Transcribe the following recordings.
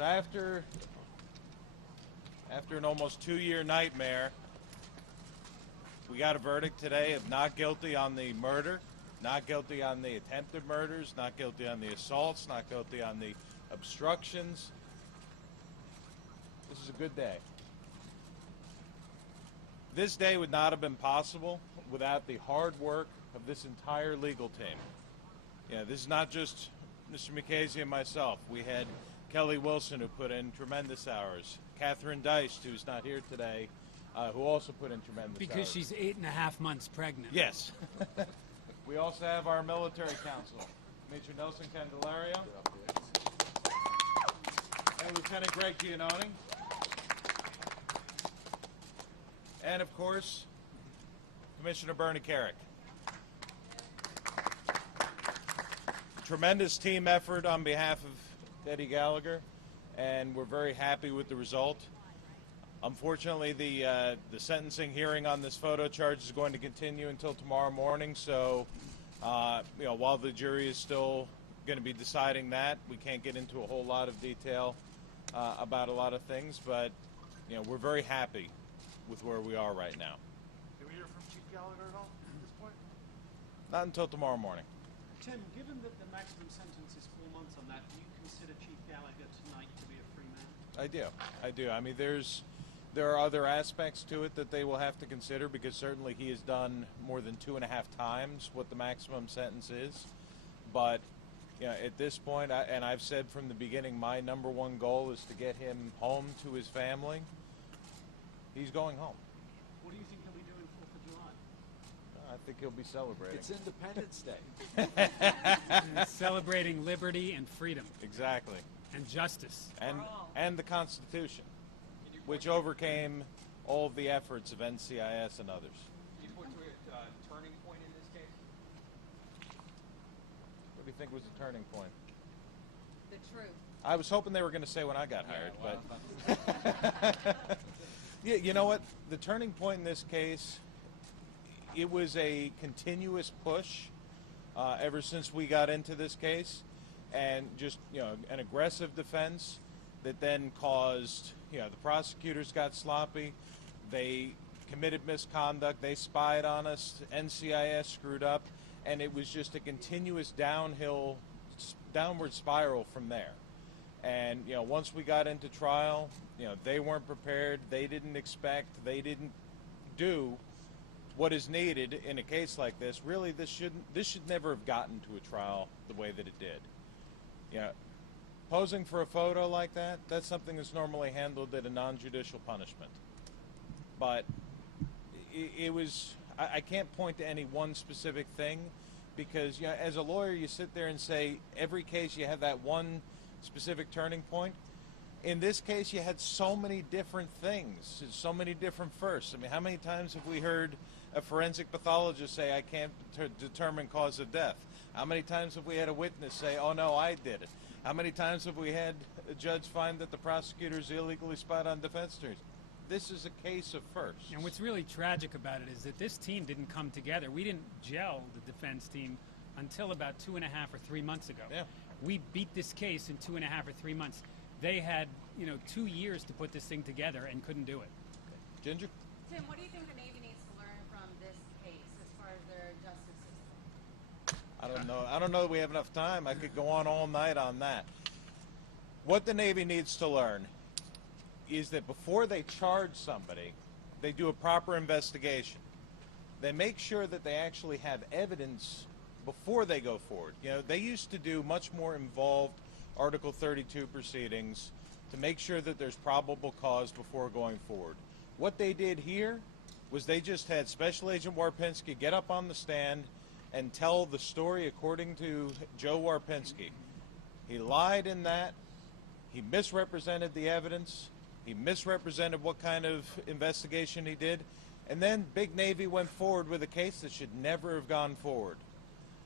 So after an almost 2-year nightmare, we got a verdict today of not guilty on the murder, not guilty on the attempted murders, not guilty on the assaults, not guilty on the obstructions. This is a good day. This day would not have been possible without the hard work of this entire legal team. Yeah, this is not just Mr. Mukasey and myself. We had Kelly Wilson, who put in tremendous hours. Catherine Deist, who's not here today, who also put in tremendous hours. Because she's 8.5 months pregnant. Yes. We also have our military counsel, Major Nelson Candelario, and Lieutenant Greg Giannone. And, of course, Commissioner Bernie Carrick. Tremendous team effort on behalf of Eddie Gallagher, and we're very happy with the result. Unfortunately, the sentencing hearing on this photo charge is going to continue until tomorrow morning, so while the jury is still going to be deciding that, we can't get into a whole lot of detail about a lot of things, but we're very happy with where we are right now. Did we hear from Chief Gallagher at all at this point? Not until tomorrow morning. Tim, given that the maximum sentence is 4 months on that, do you consider Chief Gallagher tonight to be a free man? I do. I mean, there are other aspects to it that they will have to consider, because certainly he has done more than 2.5 times what the maximum sentence is. But at this point, and I've said from the beginning, my number one goal is to get him home to his family. He's going home. What do you think he'll be doing 4th of July? I think he'll be celebrating. It's Independence Day. Celebrating liberty and freedom. Exactly. And justice. And the Constitution, which overcame all of the efforts of NCIS and others. Can you point to a turning point in this case? What do you think was the turning point? The truth. I was hoping they were going to say when I got hired, but yeah, you know what? The turning point in this case, it was a continuous push ever since we got into this case, and just an aggressive defense that then caused the prosecutors got sloppy, they committed misconduct, they spied on us, NCIS screwed up, and it was just a continuous downward spiral from there. And once we got into trial, they weren't prepared, they didn't expect, they didn't do what is needed in a case like this. Really, this should never have gotten to a trial the way that it did. Posing for a photo like that, that's something that's normally handled at a non-judicial punishment. But it was, I can't point to any one specific thing, because as a lawyer you sit there and say every case you have that one specific turning point. In this case you had so many different things, so many different firsts. I mean, how many times have we heard a forensic pathologist say, I can't determine cause of death? How many times have we had a witness say, oh no, I did it? How many times have we had a judge find that the prosecutors illegally spied on defense attorneys? This is a case of firsts. And what's really tragic about it is that this team didn't come together. We didn't gel, the defense team, until about 2.5 or 3 months ago. Yeah. We beat this case in 2.5 or 3 months. They had, 2 years to put this thing together and couldn't do it. Ginger? Tim, what do you think the Navy needs to learn from this case as far as their justice system? I don't know. I don't know that we have enough time. I could go on all night on that. What the Navy needs to learn is that before they charge somebody, they do a proper investigation. They make sure that they actually have evidence before they go forward. They used to do much more involved Article 32 proceedings to make sure that there's probable cause before going forward. What they did here was they just had Special Agent Warpinski get up on the stand and tell the story according to Joe Warpinski. He lied in that. He misrepresented the evidence. He misrepresented what kind of investigation he did. And then Big Navy went forward with a case that should never have gone forward.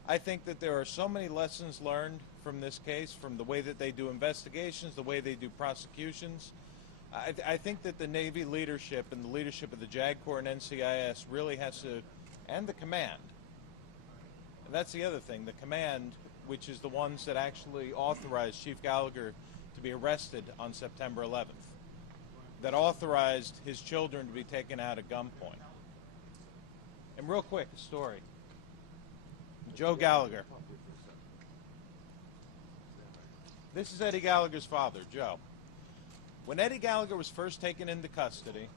I think that there are so many lessons learned from this case, from the way that they do investigations, the way they do prosecutions. I think that the Navy leadership and the leadership of the JAG Corps and NCIS really has to, and the command. And that's the other thing, the command, which is the ones that actually authorize Chief Gallagher to be arrested on September 11th that authorized his children to be taken out at gunpoint. And real quick, a story. Joe Gallagher. This is Eddie Gallagher's father, Joe. When Eddie Gallagher was first taken into custody,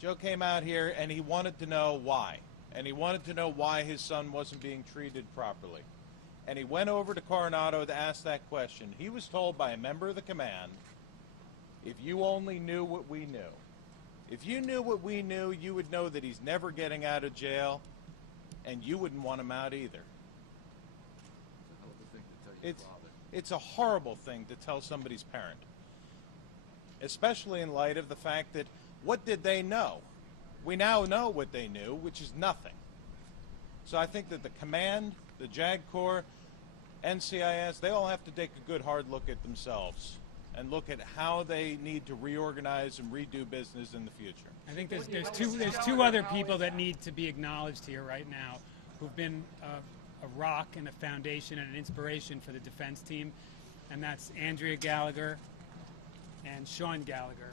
Joe came out here and he wanted to know why. And he wanted to know why his son wasn't being treated properly. And he went over to Coronado to ask that question. He was told by a member of the command, if you only knew what we knew. If you knew what we knew, you would know that he's never getting out of jail, and you wouldn't want him out either. It's a horrible thing to tell somebody's parent, especially in light of the fact that what did they know? We now know what they knew, which is nothing. So I think that the command, the JAG Corps, NCIS, they all have to take a good hard look at themselves and look at how they need to reorganize and redo business in the future. I think there's two other people that need to be acknowledged here right now who've been a rock and a foundation and an inspiration for the defense team, and that's Andrea Gallagher and Sean Gallagher,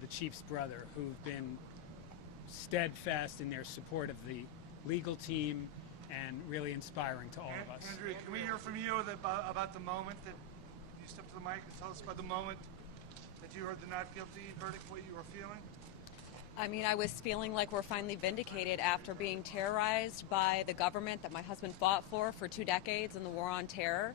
the Chief's brother, who've been steadfast in their support of the legal team and really inspiring to all of us. Andrea, can we hear from you about the moment that you stepped to the mic and tell us about the moment that you heard the not guilty verdict, what you were feeling? I mean, I was feeling like we're finally vindicated after being terrorized by the government that my husband fought for 2 decades in the war on terror.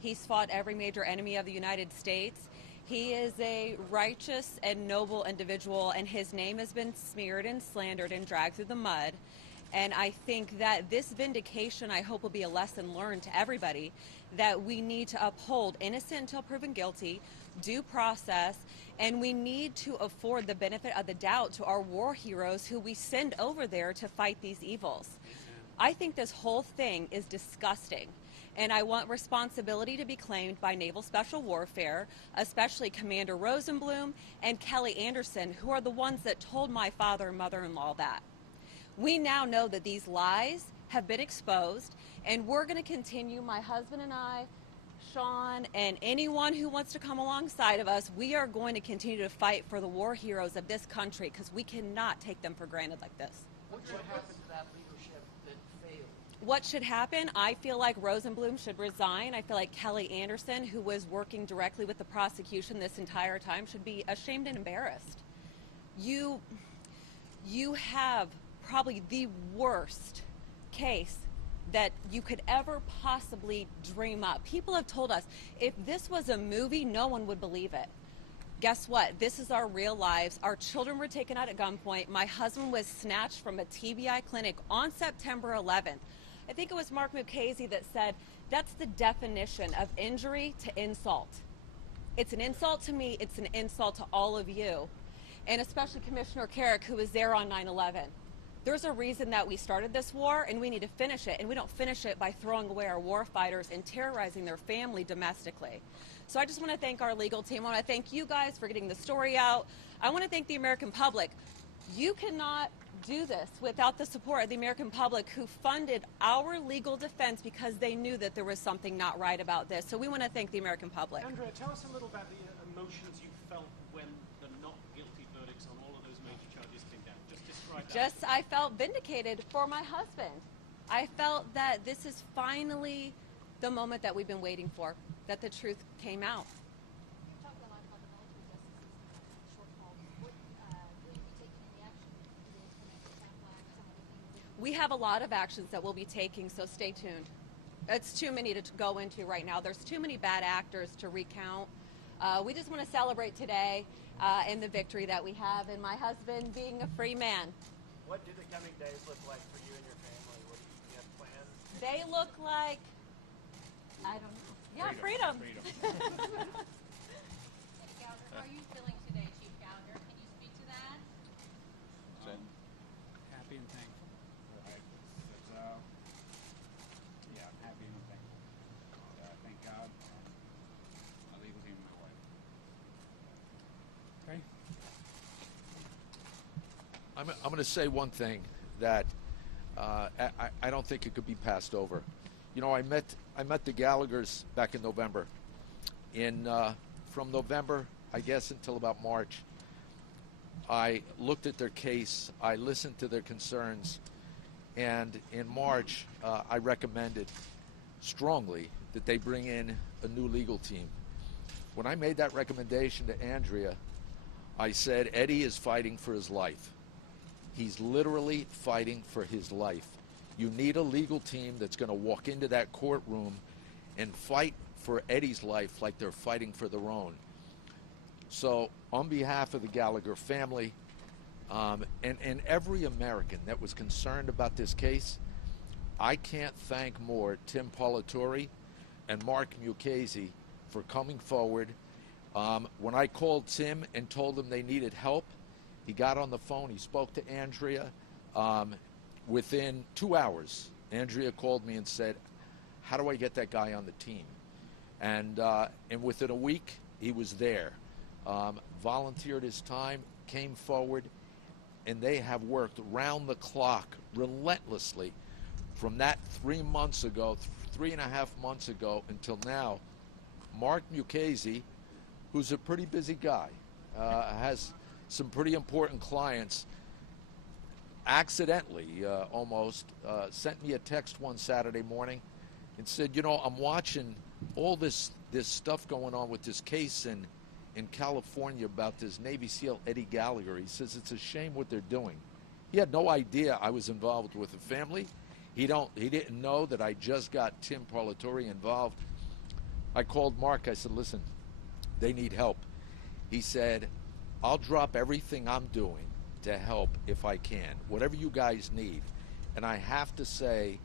He's fought every major enemy of the United States. He is a righteous and noble individual, and his name has been smeared and slandered and dragged through the mud. And I think that this vindication, I hope, will be a lesson learned to everybody that we need to uphold innocent until proven guilty, due process, and we need to afford the benefit of the doubt to our war heroes who we send over there to fight these evils. I think this whole thing is disgusting. And I want responsibility to be claimed by Naval Special Warfare, especially Commander Rosenblum and Kelly Anderson, who are the ones that told my father and mother-in-law that. We now know that these lies have been exposed, and we're going to continue, my husband and I, Sean, and anyone who wants to come alongside of us, we are going to continue to fight for the war heroes of this country because we cannot take them for granted like this. What should happen to that leadership that failed? What should happen? I feel like Rosenblum should resign. I feel like Kelly Anderson, who was working directly with the prosecution this entire time, should be ashamed and embarrassed. You have probably the worst case that you could ever possibly dream up. People have told us if this was a movie, no one would believe it. Guess what? This is our real lives. Our children were taken out at gunpoint. My husband was snatched from a TBI clinic on September 11th. I think it was Mark Mukasey that said that's the definition of injury to insult. It's an insult to me. It's an insult to all of you, and especially Commissioner Carrick, who was there on 9/11. There's a reason that we started this war, and we need to finish it, and we don't finish it by throwing away our war fighters and terrorizing their family domestically. So I just want to thank our legal team. I want to thank you guys for getting the story out. I want to thank the American public. You cannot do this without the support of the American public who funded our legal defense because they knew that there was something not right about this. So we want to thank the American public. Andrea, tell us a little about the emotions you felt when the not guilty verdicts on all of those major charges came down. Just describe that. I felt vindicated for my husband. I felt that this is finally the moment that we've been waiting for, that the truth came out. You're talking a lot about the military justice system shortfalls. What will you be taking any action to implement the capital act, some of the things that We have a lot of actions that we'll be taking, so stay tuned. It's too many to go into right now. There's too many bad actors to recount. We just want to celebrate today and the victory that we have, and my husband being a free man. What do the coming days look like for you and your family? What do you have plans? They look like, I don't know. Yeah, freedom. Eddie Gallagher, how are you feeling today, Chief Gallagher? Can you speak to that? Happy and thankful. Yeah, I'm happy and thankful. Thank God and my legal team and my wife. Okay. I'm going to say one thing that I don't think it could be passed over. You know, I met the Gallaghers back in November in from November, I guess, until about March, I looked at their case, I listened to their concerns, and in March, I recommended strongly that they bring in a new legal team. When I made that recommendation to Andrea, I said, Eddie is fighting for his life. He's literally fighting for his life. You need a legal team that's going to walk into that courtroom and fight for Eddie's life like they're fighting for their own. So on behalf of the Gallagher family and every American that was concerned about this case, I can't thank more Tim Politori and Mark Mukasey for coming forward. When I called Tim and told him they needed help, he got on the phone, he spoke to Andrea. Within 2 hours, Andrea called me and said, how do I get that guy on the team? And within a week, he was there. Volunteered his time, came forward, and they have worked round the clock relentlessly from that 3 months ago, 3.5 months ago until now. Mark Mukasey, who's a pretty busy guy, has some pretty important clients, accidentally almost sent me a text one Saturday morning and said, you know, I'm watching all this stuff going on with this case in California about this Navy SEAL Eddie Gallagher. He says it's a shame what they're doing. He had no idea I was involved with the family. He didn't know that I just got Tim Politori involved. I called Mark. I said, listen, they need help. He said, I'll drop everything I'm doing to help if I can, whatever you guys need. And I have to say,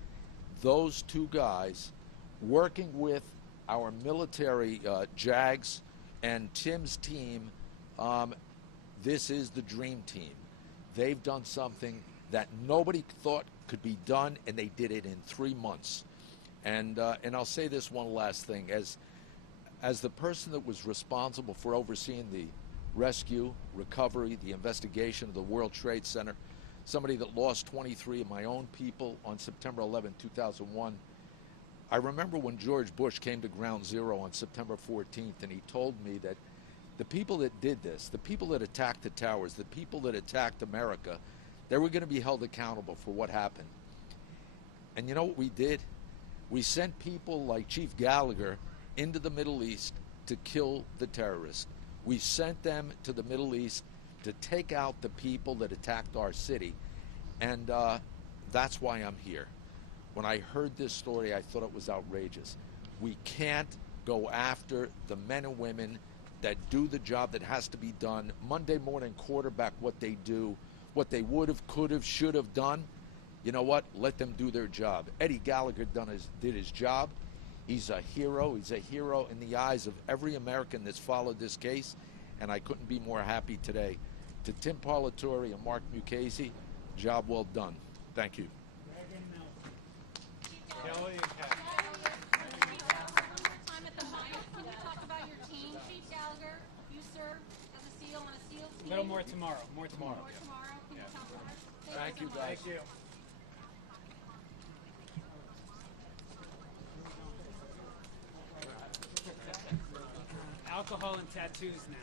those two guys working with our military JAGs and Tim's team, this is the dream team. They've done something that nobody thought could be done, and they did it in 3 months. And I'll say this one last thing. As the person that was responsible for overseeing the rescue, recovery, the investigation of the World Trade Center, somebody that lost 23 of my own people on September 11, 2001, I remember when George Bush came to Ground Zero on September 14th, and he told me that the people that did this, the people that attacked the towers, the people that attacked America, they were going to be held accountable for what happened. And you know what we did? We sent people like Chief Gallagher into the Middle East to kill the terrorists. We sent them to the Middle East to take out the people that attacked our city. And that's why I'm here. When I heard this story, I thought it was outrageous. We can't go after the men and women that do the job that has to be done. Monday morning quarterback what they do, what they would have, could have, should have done. You know what? Let them do their job. Eddie Gallagher did his job. He's a hero. He's a hero in the eyes of every American that's followed this case, and I couldn't be more happy today. To Tim Politori and Mark Mukasey, job well done. Thank you. Kelly and Kat. Time at the mic. Can you talk about your team? Chief Gallagher, you served as a SEAL on a SEAL team. A little more tomorrow. More tomorrow. More tomorrow. Can you tell us? Thank you, guys. Thank you. Alcohol and tattoos now.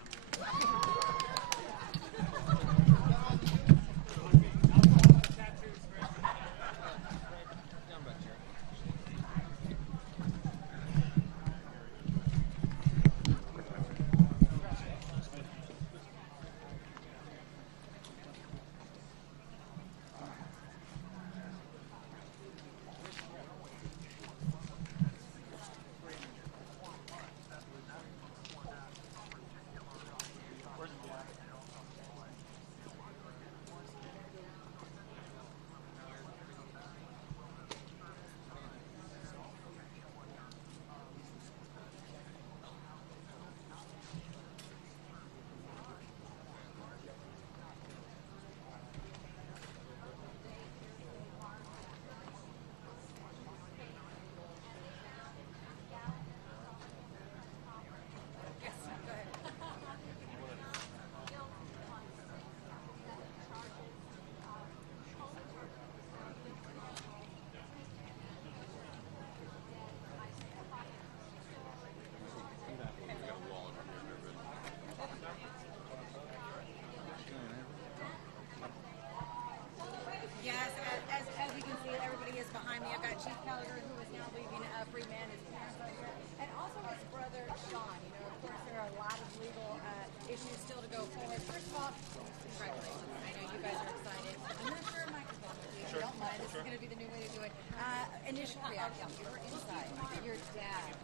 initial reaction? You were inside. Your dad